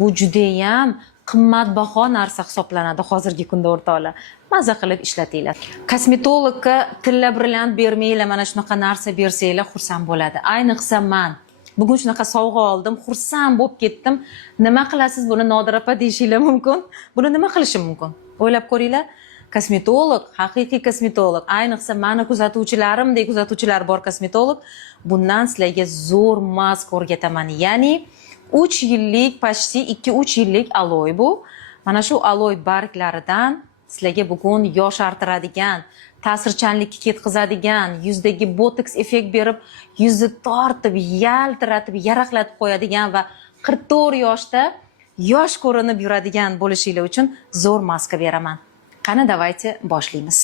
Bu judayam qimmatbaho narsa hisoblanadi hozirgi kunda o'rtoqlar. Maza qilib ishlatinglar. Kosmetologga tilla brilliant bermanglar, mana shunaqa narsa bersanglar xursand bo'ladi. Ayniqsa men bugun shunaqa sovg'a oldim, xursand bo'lib ketdim. Nima qilasiz buni Nodir opa deyishinglar mumkin. Buni nima qilishim mumkin? O'ylab ko'ringlar. Kosmetolog, haqiqiy kosmetolog, ayniqsa meni kuzatuvchilarimdek kuzatuvchilar bor kosmetolog, bundan sizlarga zo'r mask o'rgataman. Ya'ni 3 yillik, почти 2-3 yillik aloy bu. Mana shu aloy barglaridan sizlarga bugun yoshartiradigan, ta'sirchanlikka ketkazadigan, yuzdagi botoks effekt berib, yuzni tortib, yaltiratib, yaraqlatib qo'yadigan va 44 yoshda yosh ko'rinib yuradigan bo'lishinglar uchun zo'r maska beraman. Qani, davayte boshlaymiz.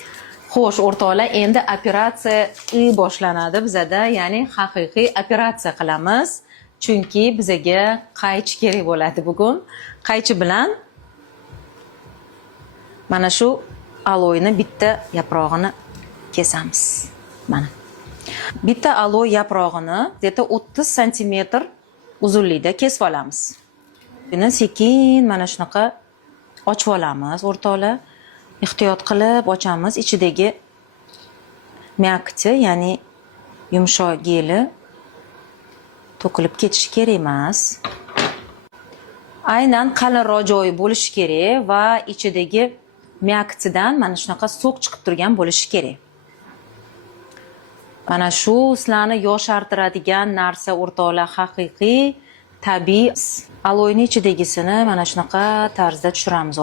Xo'sh, o'rtoqlar, endi operatsiya boshlanadi bizada, ya'ni haqiqiy operatsiya qilamiz. Chunki bizga qaychi kerak bo'ladi bugun. Qaychi bilan mana shu aloyni bitta yaprog'ini kesamiz. Mana. Bitta aloy yaprog'ini где-то 30 sm uzunlikda kesib olamiz. Buni sekin mana shunaqa ochib olamiz, o'rtoqlar. Ehtiyot qilib ochamiz. Ichidagi myakti, ya'ni yumshoq geli to'kilib ketishi kerak emas. Aynan qalinroq joyi bo'lishi kerak va ichidagi myaktidan mana shunaqa so'q chiqib turgan bo'lishi kerak. Mana shu sizlarni yoshartiradigan narsa o'rtoqlar, haqiqiy, tabiiy. Aloyni ichidagisini mana shunaqa tarzda tushiramiz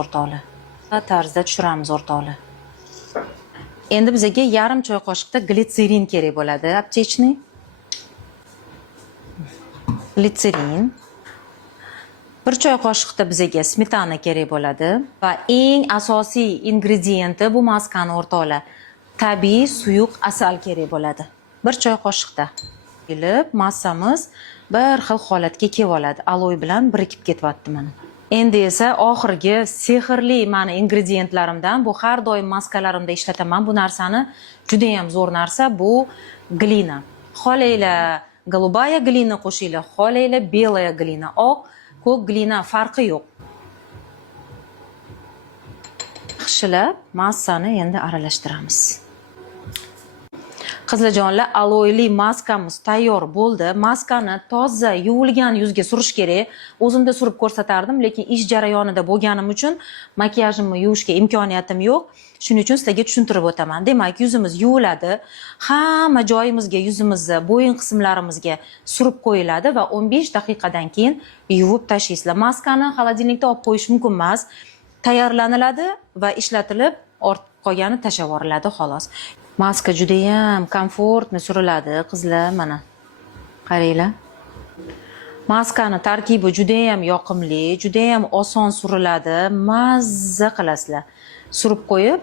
o'rtoqlar. Endi bizga yarim choy qoshiqda glitserin kerak bo'ladi, aptechniy. Glitserin. 1 choy qoshiqda bizga smetana kerak bo'ladi va eng asosiy ingrediyenti bu maskani o'rtoqlar, tabiiy suyuq asal kerak bo'ladi. 1 choy qoshiqda. Kelib, massamiz bir xil holatga kelib oladi. Aloy bilan birikib ketyapti mana. Endi esa oxirgi sehrli mani ingrediyentlarimdan, bu har doim maskalarimda ishlataman bu narsani, juda ham zo'r narsa, bu glina. Xohlaylar голубая glina qo'shinglar, xohlaylar белая glina, oq, ko'k glina farqi yo'q. Yaxshilab massani endi aralashtiramiz. Qizlarjonlar, aloyli maskamiz tayyor bo'ldi. Maskani toza yuvilgan yuzga surish kerak. O'zimda surib ko'rsatardim, lekin ish jarayonida bo'lganim uchun makiyajimni yuvishga imkoniyatim yo'q. Shuning uchun sizlarga tushuntirib o'taman. Demak, yuzimiz yuviladi. Hamma joyimizga, yuzimizni, bo'yin qismlarimizga surib qo'yiladi va 15 daqiqadan keyin yuvib tashlaysizlar. Maskani xolodilnikda olib qo'yish mumkin emas. Tayyorlaniladi va ishlatilib, ortib qolgani tashlab yuboriladi xolos. Maska juda ham komfortli suriladi, qizlar, mana. Qaranglar. Maskani tarkibi juda ham yoqimli, juda ham oson suriladi, mazza qilasizlar. Surib qo'yib,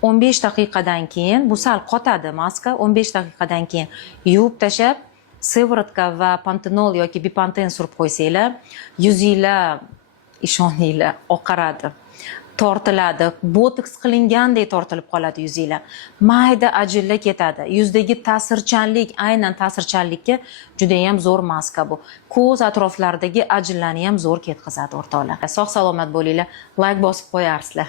15 daqiqadan keyin, bu sal qotadi maska, 15 daqiqadan keyin yuvib tashab, sivorotka va pantenol yoki bipanten surib qo'ysanglar, yuzinglar, ishoninglar, oqaradi. Tortiladi, botoks qilingandek tortilib qoladi yuzinglar. Mayda ajinlar ketadi. Yuzdagi ta'sirchanlik, aynan ta'sirchanlikka juda ham zo'r maska bu. Ko'z atroflaridagi ajinlarni ham zo'r ketkazadi o'rtoqlar. Sog' salomat bo'linglar. Like bosib qo'yarsizlar.